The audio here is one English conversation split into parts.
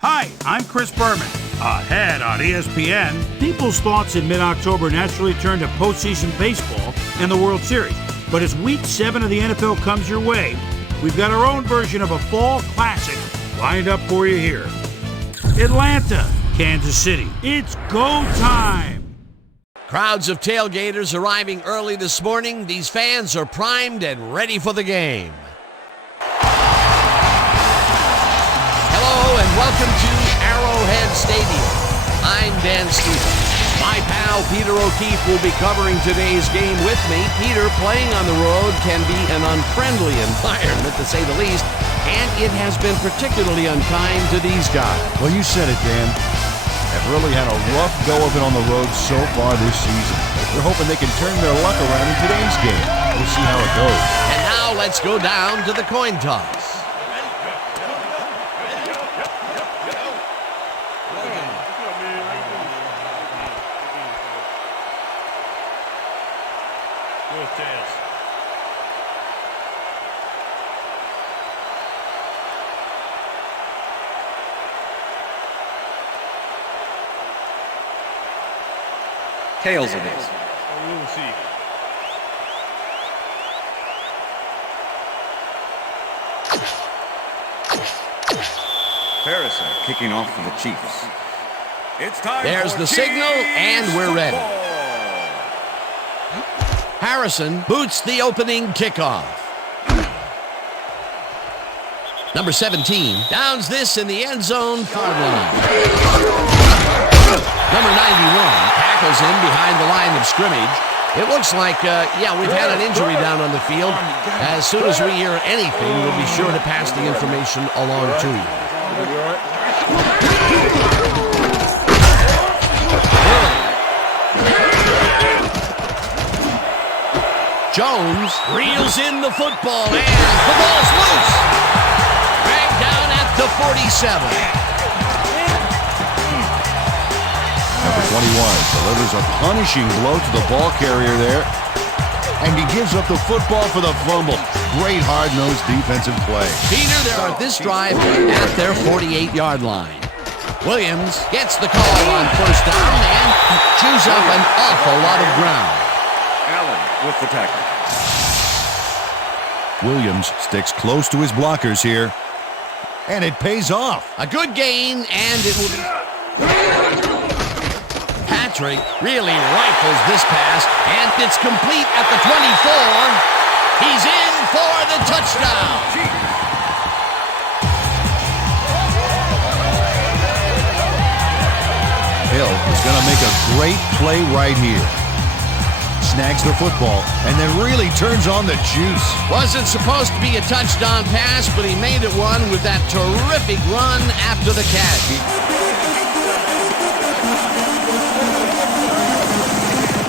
Hi, I'm Chris Berman. Ahead on ESPN, people's thoughts in mid-October naturally turn to postseason baseball and the World Series. But as Week 7 of the NFL comes your way, we've got our own version of a fall classic lined up for you here. Atlanta, Kansas City. It's go time! Crowds of tailgaters arriving early this morning. These fans are primed and ready for the game. Hello and welcome to Arrowhead Stadium. I'm Dan Stevens. My pal Peter O'Keefe will be covering today's game with me. Peter, playing on the road can be an unfriendly environment, to say the least, and it has been particularly unkind to these guys. Well, you said it, Dan. They've really had a rough go of it on the road so far this season. They're hoping they can turn their luck around in today's game. We'll see how it goes. And now let's go down to the coin toss. Tails it is. We will see. Harrison kicking off for the Chiefs. It's time. There's the signal, and we're ready. Harrison boots the opening kickoff. Number 17 downs this in the end zone far line. Number 91 tackles him behind the line of scrimmage. It looks like, we've had an injury down on the field. As soon as we hear anything, we'll be sure to pass the information along to you. Jones reels in the football, and the ball's loose. Dragged down at the 47. Number 21 delivers a punishing blow to the ball carrier there. And he gives up the football for the fumble. Great hard-nosed defensive play. Peter, they start this drive at their 48-yard line. Williams gets the call on first down and chews up an awful lot of ground. Allen with the tackle. Williams sticks close to his blockers here. And it pays off. A good gain, and it will be... Patrick really rifles this pass, and it's complete at the 24. He's in for the touchdown. Hill is going to make a great play right here. Snags the football and then really turns on the juice. Wasn't supposed to be a touchdown pass, but he made it one with that terrific run after the catch.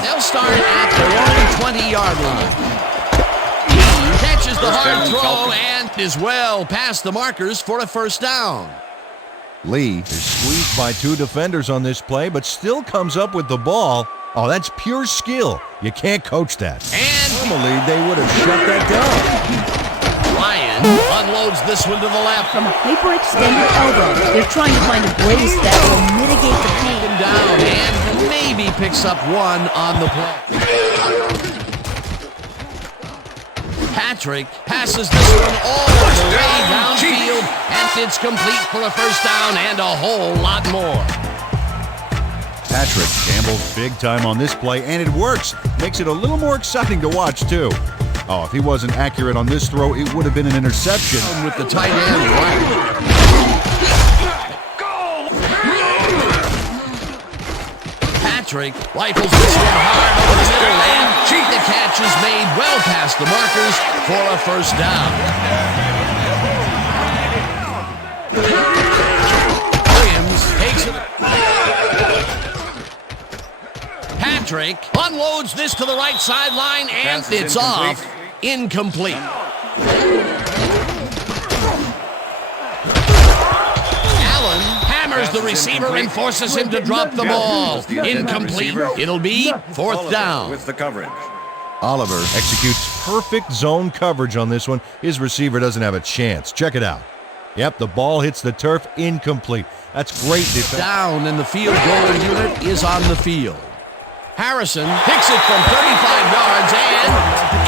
They'll start at their own 20-yard line. He catches the hard throw and is well past the markers for a first down. Lee is squeezed by two defenders on this play, but still comes up with the ball. Oh, that's pure skill. You can't coach that. And normally they would have shut that down. Ryan unloads this one to the left. From a hyperextended elbow, they're trying to find a brace that will mitigate the pain. Down and maybe picks up one on the play. Patrick passes this one all the way downfield, and it's complete for a first down and a whole lot more. Patrick gambles big time on this play, and it works. Makes it a little more exciting to watch, too. Oh, if he wasn't accurate on this throw, it would have been an interception. With the tight end right. Patrick rifles this one hard over the middle, and the catch is made well past the markers for a first down. Williams takes it. Patrick unloads this to the right sideline, and it's off. Incomplete. Allen hammers the receiver and forces him to drop the ball. Incomplete. It'll be fourth down. With the coverage. Oliver executes perfect zone coverage on this one. His receiver doesn't have a chance. Check it out. Yep, the ball hits the turf, incomplete. That's great defense. Down, and the field goal unit is on the field. Harrison picks it from 35 yards, and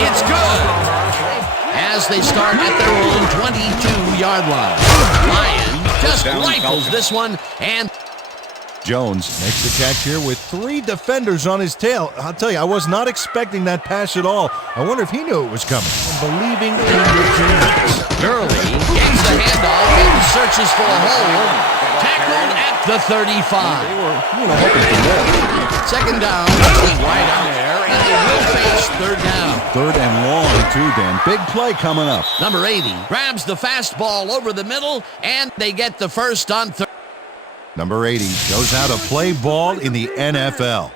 it's good. As they start at their own 22-yard line. Ryan just rifles this one, and Jones makes the catch here with 3 defenders on his tail. I'll tell you, I was not expecting that pass at all. I wonder if he knew it was coming. Believing in your teammates. Gurley gets the handoff and searches for a hole. Tackled at the 35. They were, hoping for more. Second down, right on there, and they will face third down. Third and long, too, Dan. Big play coming up. Number 80 grabs the fastball over the middle, and they get the first on third. Number 80 knows how to play ball in the NFL.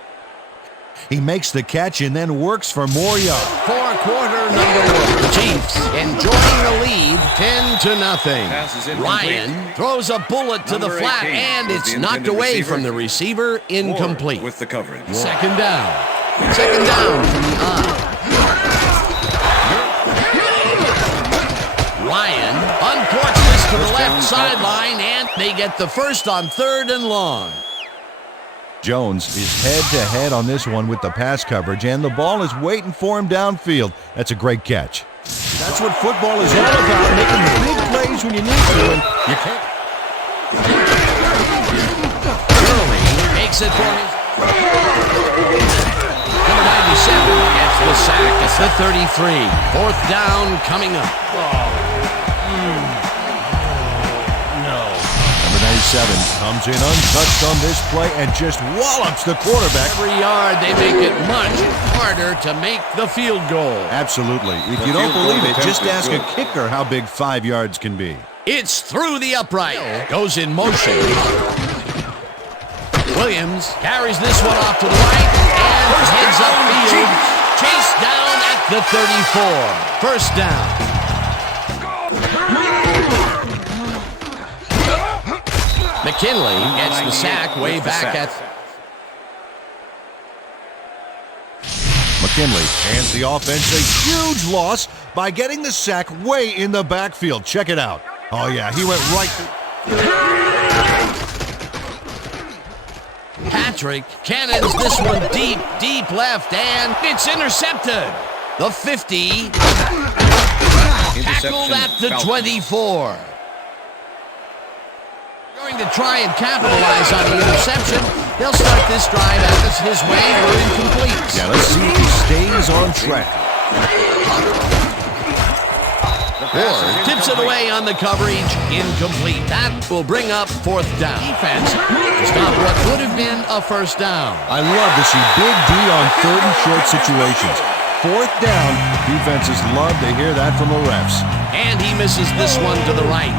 He makes the catch and then works for more yards. Quarter number 1. The Chiefs enjoying the lead 10-0. Ryan throws a bullet to the flat, and it's knocked away from the receiver, incomplete. With the coverage. Second down. Second down from the eye. Ryan uncorks this to the left sideline, and they get the first on third and long. Jones is head-to-head on this one with the pass coverage, and the ball is waiting for him downfield. That's a great catch. That's what football is all about, making the big plays when you need to, and you can't. Gurley makes it for his. Number 97 gets the sack at the 33. Fourth down coming up. Number 97 comes in untouched on this play and just wallops the quarterback. Every yard, they make it much harder to make the field goal. Absolutely. If you don't believe it, just ask a kicker how big 5 yards can be. It's through the upright. Goes in motion. Williams carries this one off to the right and heads upfield. Chased down at the 34. First down. McKinley gets the sack way back at. McKinley hands the offense a huge loss by getting the sack way in the backfield. Check it out. Oh, yeah, he went right. Patrick cannons this one deep left, and it's intercepted. The 50. Tackled at the 24. Going to try and capitalize on the interception. They'll start this drive as his way or incomplete. Yeah, let's see if he stays on track. Ward tips it away on the coverage, incomplete. That will bring up fourth down. Defense to stop what would have been a first down. I love to see big D on third and short situations. Fourth down, defenses love to hear that from the refs. And he misses this one to the right.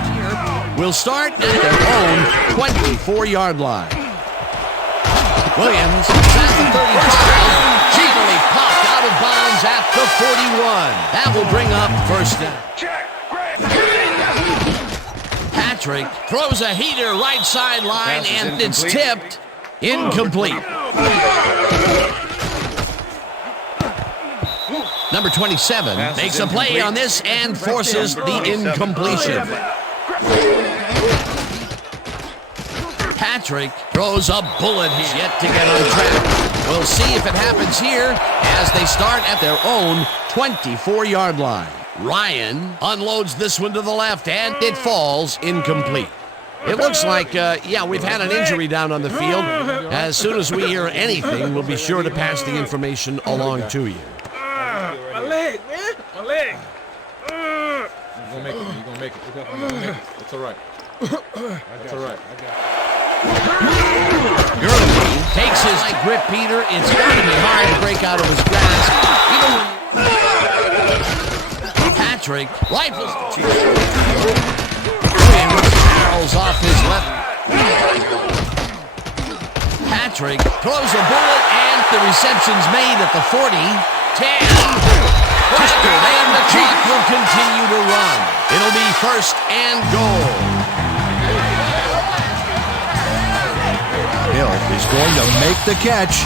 Will start at their own 24-yard line. Williams is at the 35. Cheaply popped out of bounds at the 41. That will bring up first down. Patrick throws a heater right sideline, and it's tipped. Incomplete. Number 27 makes a play on this and forces the incompletion. Patrick throws a bullet. He's yet to get on track. We'll see if it happens here as they start at their own 24-yard line. Ryan unloads this one to the left, and it falls incomplete. It looks like, we've had an injury down on the field. As soon as we hear anything, we'll be sure to pass the information along to you. My leg, man. My leg. You're gonna make it. You're gonna make it. You're gonna make it. It's all right. That's all right. Gurley takes his grip, Peter. It's going to be hard to break out of his grasp. Patrick rifles. Williams barrels off his left. Patrick throws a bullet, and the reception's made at the 40. 10. And the clock will continue to run. It'll be first and goal. Hill is going to make the catch.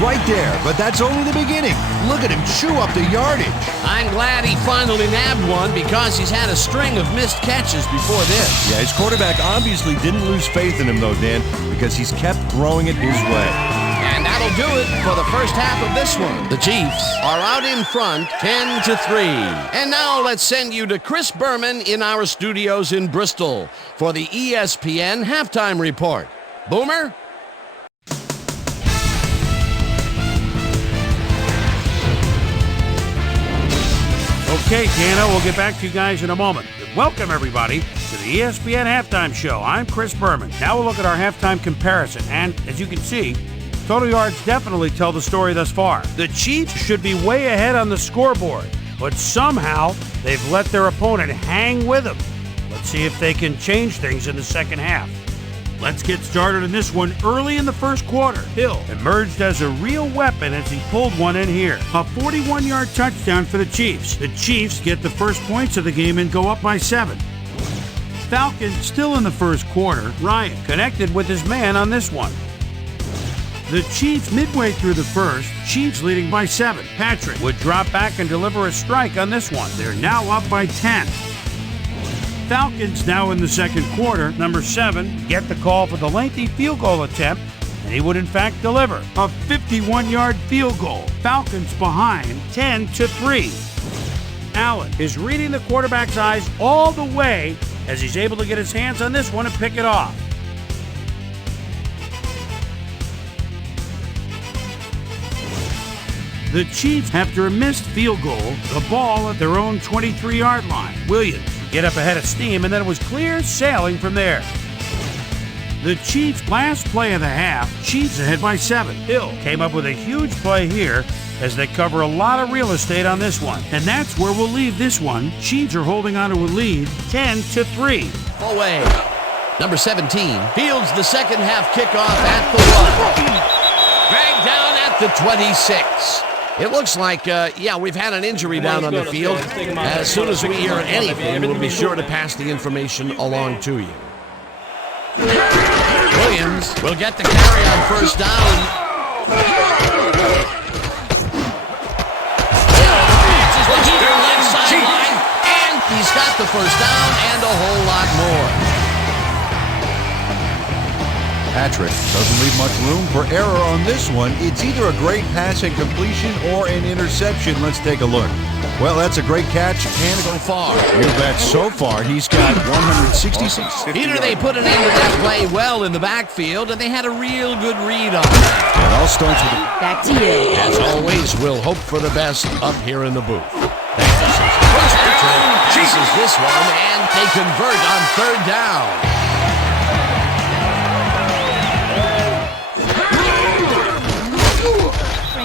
right there, but that's only the beginning. Look at him chew up the yardage. I'm glad he finally nabbed one because he's had a string of missed catches before this. Yeah, his quarterback obviously didn't lose faith in him, though, Dan, because he's kept throwing it his way. And that'll do it for the first half of this one. The Chiefs are out in front 10-3. And now let's send you to Chris Berman in our studios in Bristol for the ESPN Halftime Report. Boomer? Okay, Dana, we'll get back to you guys in a moment. Welcome, everybody, to the ESPN Halftime Show. I'm Chris Berman. Now we'll look at our halftime comparison. And as you can see, total yards definitely tell the story thus far. The Chiefs should be way ahead on the scoreboard, but somehow they've let their opponent hang with them. Let's see if they can change things in the second half. Let's get started in this one early in the first quarter. Hill emerged as a real weapon as he pulled one in here. A 41-yard touchdown for the Chiefs. The Chiefs get the first points of the game and go up by 7. Falcons still in the first quarter. Ryan connected with his man on this one. The Chiefs midway through the first, Chiefs leading by 7. Patrick would drop back and deliver a strike on this one. They're now up by 10. Falcons now in the second quarter. Number 7 get the call for the lengthy field goal attempt, and he would in fact deliver a 51-yard field goal. Falcons behind 10-3. Allen is reading the quarterback's eyes all the way as he's able to get his hands on this one and pick it off. The Chiefs, after a missed field goal, the ball at their own 23-yard line. Williams get up ahead of steam, and then it was clear sailing from there. The Chiefs' last play of the half, Chiefs ahead by 7. Hill came up with a huge play here as they cover a lot of real estate on this one. And that's where we'll leave this one. Chiefs are holding on to a lead 10-3. Away. Number 17 fields the second half kickoff at the 1. Dragged down at the 26. It looks like, we've had an injury down on the field. As soon as we hear anything, we'll be sure to pass the information along to you. Williams will get the carry on first down. Catches the heater left sideline, and he's got the first down and a whole lot more. Patrick doesn't leave much room for error on this one. It's either a great pass and completion or an interception. Let's take a look. Well, that's a great catch and So far. You bet. So far, he's got 166. Peter, they put an end to that play well in the backfield, and they had a real good read on it. It all starts with Back to you. As always, we'll hope for the best up here in the booth. First return passes this one, and they convert on third down.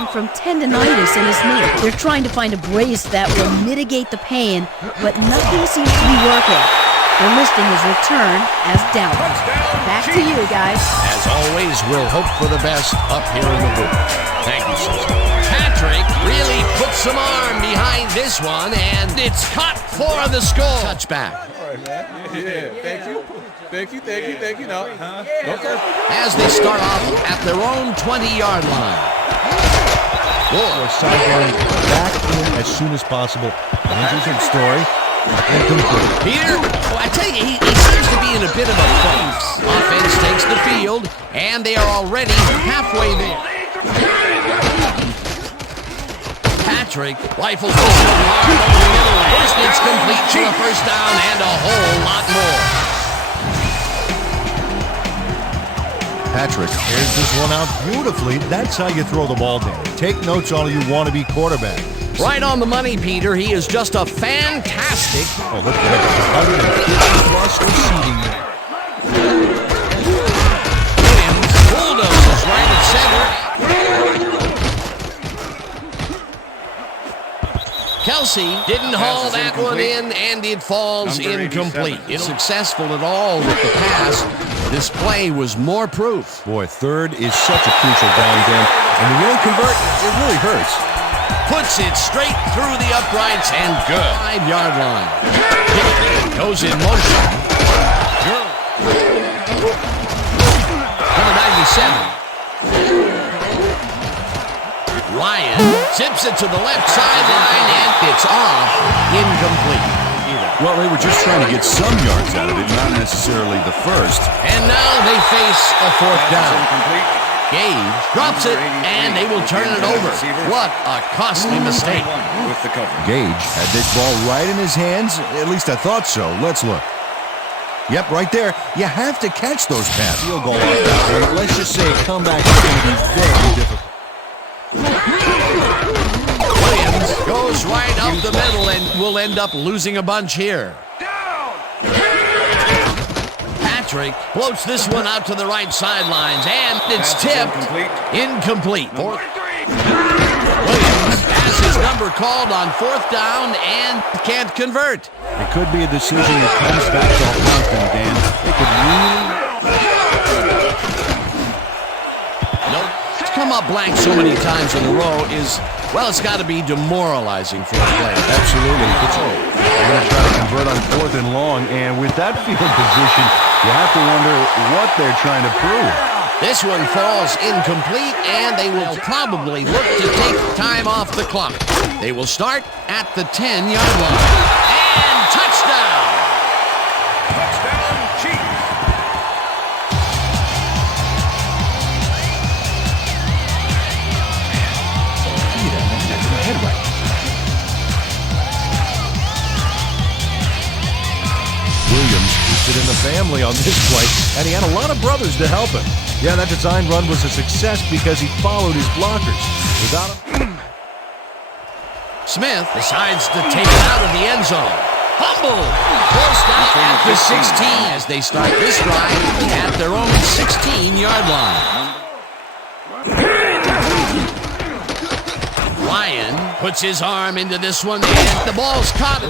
From tendonitis in his knee. They're trying to find a brace that will mitigate the pain, but nothing seems to be working. They're listing his return as down. Back to you, guys. As always, we'll hope for the best up here in the booth. Thank you, Susan. Patrick really put some arm behind this one, and it's caught for the score. Touchback. All right, man. Yeah, thank you. Thank you. No. Okay. As they start off at their own 20-yard line. Whoa, sideline back in as soon as possible. Interesting story. And complete. Peter, I tell you, he seems to be in a bit of a funk. Offense takes the field, and they are already halfway there. Patrick rifles this one hard over the middle, and it's complete for a first down and a whole lot more. Patrick airs this one out beautifully. That's how you throw the ball down. Take notes all you want to be quarterback. Right on the money, Peter. He is just a fantastic. Oh, look at that. 150 plus receiving there. Williams bulldozes right at center. Kelsey didn't haul that one in, and it falls incomplete. It's successful at all with the pass. This play was more proof. Boy, third is such a crucial down, Dan. And when you don't convert, it really hurts. Puts it straight through the uprights and good. 5-yard line. Goes in motion. Number 97. Ryan zips it to the left sideline, and it's off. Incomplete. Well, they were just trying to get some yards out of it, not necessarily the first. And now they face a fourth Pass is down. incomplete. Gage drops it, and they will turn it over. What a costly mistake. With the cover. Gage had this ball right in his hands. At least I thought so. Let's look. Yep, right there. You have to catch those passes. Field goal off that one. Let's just say a comeback is going to be very difficult. Williams goes right up the middle and will end up losing a bunch here. Patrick floats this one out to the right sidelines, and it's Pass is tipped. Incomplete. Williams has his number called on fourth down and can't convert. It could be a decision that comes back to haunt them, Dan. They could really... Nope. To come up blank so many times in a row is, well, it's got to be demoralizing for a player. Absolutely. They're going to try to convert on fourth and long, and with that field position, you have to wonder what they're trying to prove. This one falls incomplete, and they will probably look to take time off the clock. They will start at the 10-yard line. And touchdown! Touchdown, Chiefs. Williams keeps it in the family on this play, and he had a lot of brothers to help him. Yeah, that design run was a success because he followed his blockers. Without him... Smith decides to take it out of the end zone. Fumble! Forced out at the 16 as they start this drive at their own 16-yard line. Ryan puts his arm into this one, and the ball's caught.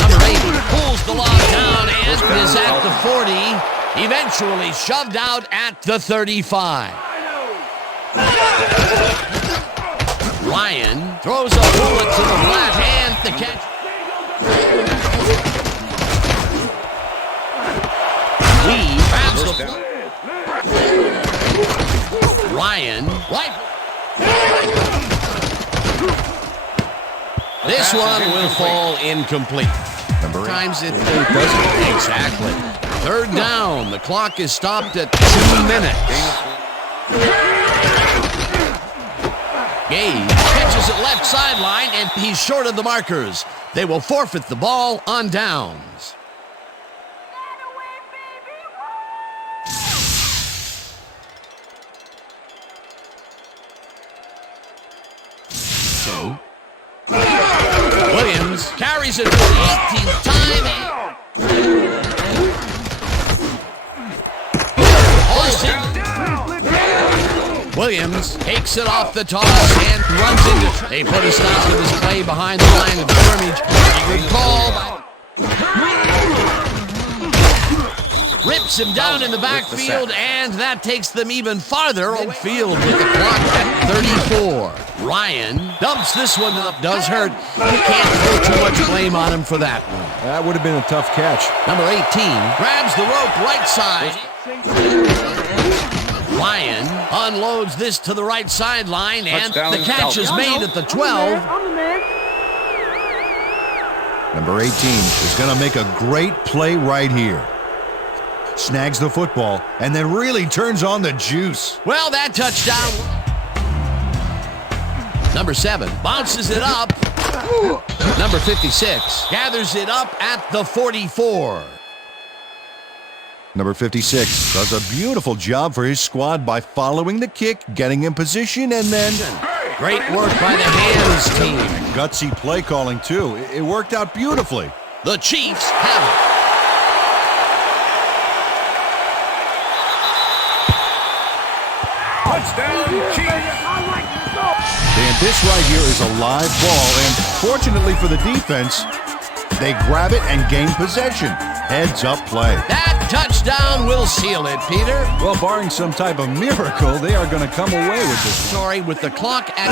Number 8 pulls the log down and is at the 40, eventually shoved out at the 35. Ryan throws a bullet to the flat and the catch. Lee grabs the Ryan. Right. This one will fall incomplete. Number 8. Times it doesn't. Exactly. Third down. The clock is stopped at 2 minutes. Gage catches it left sideline, and he's short of the markers. They will forfeit the ball on downs. So, Williams carries it for the 18th time. Williams takes it off the toss and runs into. They put a stop to this play behind the line of scrimmage. Good call. Rips him down in the backfield, and that takes them even farther field with the clock at 34. Ryan dumps this one up. Does hurt. You can't throw too much blame on him for that one. That would have been a tough catch. Number 18 grabs the rope right side. Ryan unloads this to the right sideline, and the catch is made at the 12. Number 18 is going to make a great play right here. Snags the football, and then really turns on the juice. Well, that touchdown. Number 7 bounces it up. Number 56 gathers it up at the 44. Number 56 does a beautiful job for his squad by following the kick, getting in position, and then... Great work by the hands team. Gutsy play calling, too. It worked out beautifully. The Chiefs have it. Touchdown, Chiefs. And this right here is a live ball, and fortunately for the defense, they grab it and gain possession. Heads-up play. That touchdown will seal it, Peter. Well, barring some type of miracle, they are going to come away with this. Sorry, with the clock at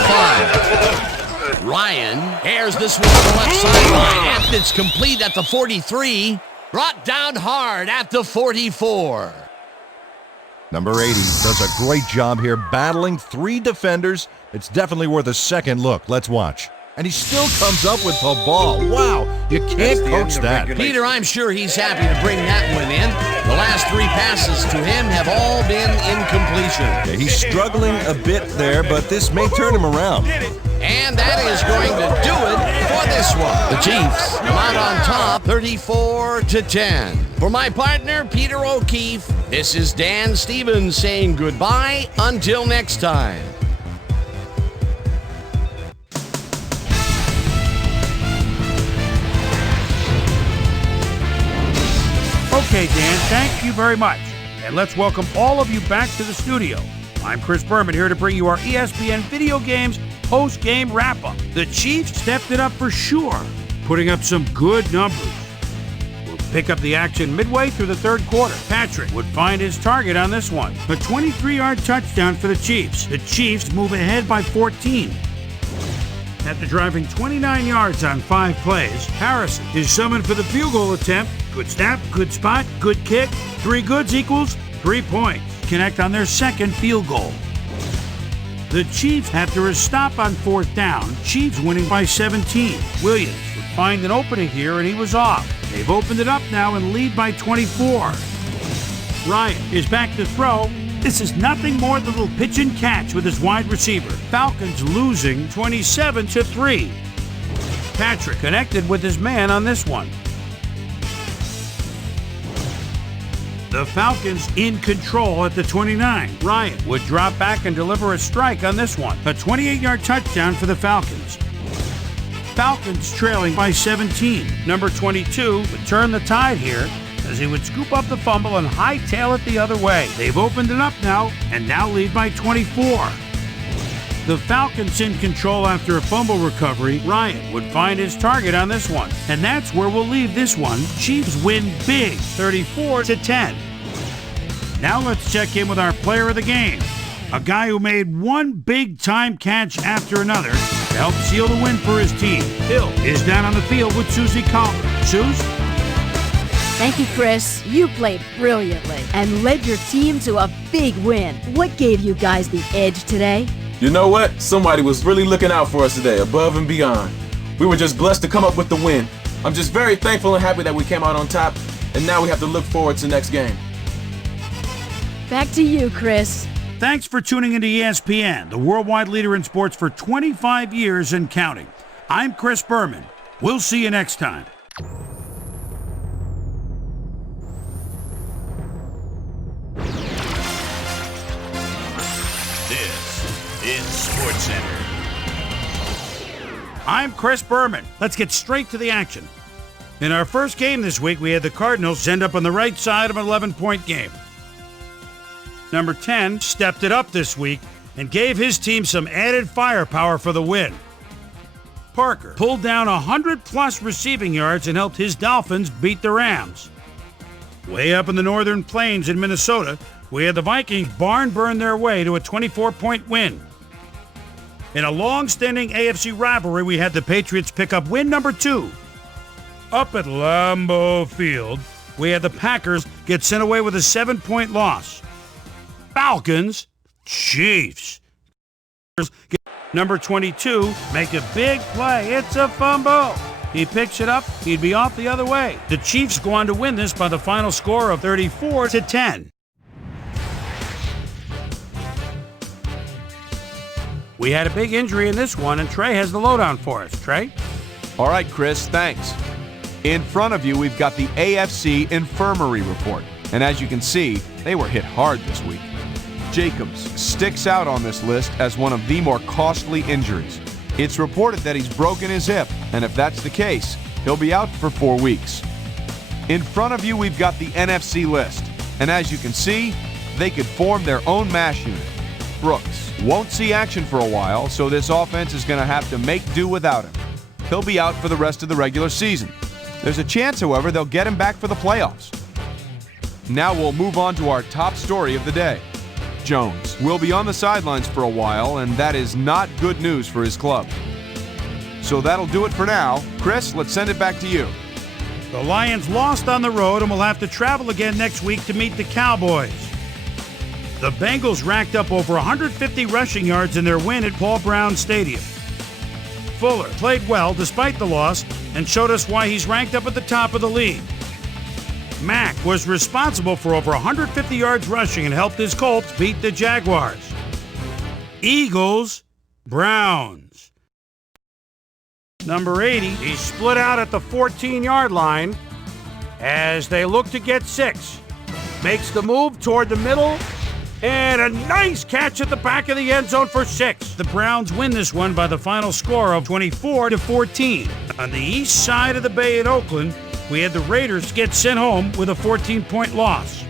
5. Ryan airs this one to the left sideline, and it's complete at the 43. Brought down hard at the 44. Number 80 does a great job here battling 3 defenders. It's definitely worth a second look. Let's watch. And he still comes up with the ball. Wow, you can't coach that. Peter, I'm sure he's happy to bring that one in. The last 3 passes to him have all been incompletion. Yeah, he's struggling a bit there, but this may turn him around. And that is going to do it for this one. The Chiefs come out on top 34-10. For my partner, Peter O'Keefe, this is Dan Stevens saying goodbye until next time. Okay, Dan, thank you very much. And let's welcome all of you back to the studio. I'm Chris Berman here to bring you our ESPN Video Games post-game wrap-up. The Chiefs stepped it up for sure, putting up some good numbers. We'll pick up the action midway through the third quarter. Patrick would find his target on this one. A 23-yard touchdown for the Chiefs. The Chiefs move ahead by 14. After driving 29 yards on 5 plays, Harrison is summoned for the field goal attempt. Good snap, good spot, good kick. 3 goods equals 3 points. Connect on their second field goal. The Chiefs after a stop on 4th down. Chiefs winning by 17. Williams would find an opening here and he was off. They've opened it up now and lead by 24. Ryan is back to throw. This is nothing more than a little pitch and catch with his wide receiver. Falcons losing 27-3. Patrick connected with his man on this one. The Falcons in control at the 29. Ryan would drop back and deliver a strike on this one. A 28-yard touchdown for the Falcons. Falcons trailing by 17. Number 22 would turn the tide here as he would scoop up the fumble and hightail it the other way. They've opened it up now and now lead by 24. The Falcons in control after a fumble recovery. Ryan would find his target on this one. And that's where we'll leave this one. Chiefs win big, 34-10. Now let's check in with our player of the game. A guy who made one big-time catch after another to help seal the win for his team. Hill is down on the field with Susie Calvert. Suze? Thank you, Chris. You played brilliantly and led your team to a big win. What gave you guys the edge today? You know what? Somebody was really looking out for us today, above and beyond. We were just blessed to come up with the win. I'm just very thankful and happy that we came out on top, and now we have to look forward to next game. Back to you, Chris. Thanks for tuning into ESPN, the worldwide leader in sports for 25 years and counting. I'm Chris Berman. We'll see you next time. In SportsCenter. I'm Chris Berman. Let's get straight to the action. In our first game this week, we had the Cardinals end up on the right side of an 11-point game. Number 10 stepped it up this week and gave his team some added firepower for the win. Parker pulled down 100-plus receiving yards and helped his Dolphins beat the Rams. Way up in the northern plains in Minnesota, we had the Vikings barn burn their way to a 24-point win. In a long-standing AFC rivalry, we had the Patriots pick up win number 2. Up at Lambeau Field, we had the Packers get sent away with a 7-point loss. Falcons, Chiefs. Number 22, make a big play. It's a fumble. He picks it up, he'd be off the other way. The Chiefs go on to win this by the final score of 34-10. We had a big injury in this one, and Trey has the lowdown for us. Trey? All right, Chris, thanks. In front of you, we've got the AFC Infirmary Report. And as you can see, they were hit hard this week. Jacobs sticks out on this list as one of the more costly injuries. It's reported that he's broken his hip, and if that's the case, he'll be out for 4 weeks. In front of you, we've got the NFC list. And as you can see, they could form their own mash unit. Brooks won't see action for a while, so this offense is going to have to make do without him. He'll be out for the rest of the regular season. There's a chance, however, they'll get him back for the playoffs. Now we'll move on to our top story of the day. Jones will be on the sidelines for a while, and that is not good news for his club. So that'll do it for now. Chris, let's send it back to you. The Lions lost on the road and will have to travel again next week to meet the Cowboys. The Bengals racked up over 150 rushing yards in their win at Paul Brown Stadium. Fuller played well despite the loss and showed us why he's ranked up at the top of the league. Mack was responsible for over 150 yards rushing and helped his Colts beat the Jaguars. Eagles, Browns. Number 80, he's split out at the 14-yard line as they look to get 6. Makes the move toward the middle, and a nice catch at the back of the end zone for 6. The Browns win this one by the final score of 24-14. On the east side of the bay in Oakland, we had the Raiders get sent home with a 14-point loss.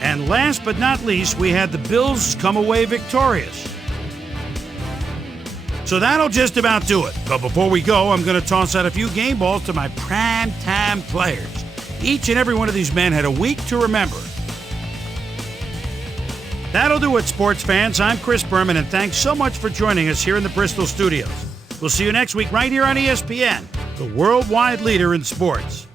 And last but not least, we had the Bills come away victorious. So that'll just about do it. But before we go, I'm going to toss out a few game balls to my prime-time players. Each and every one of these men had a week to remember. That'll do it, sports fans. I'm Chris Berman, and thanks so much for joining us here in the Bristol studios. We'll see you next week right here on ESPN, the worldwide leader in sports.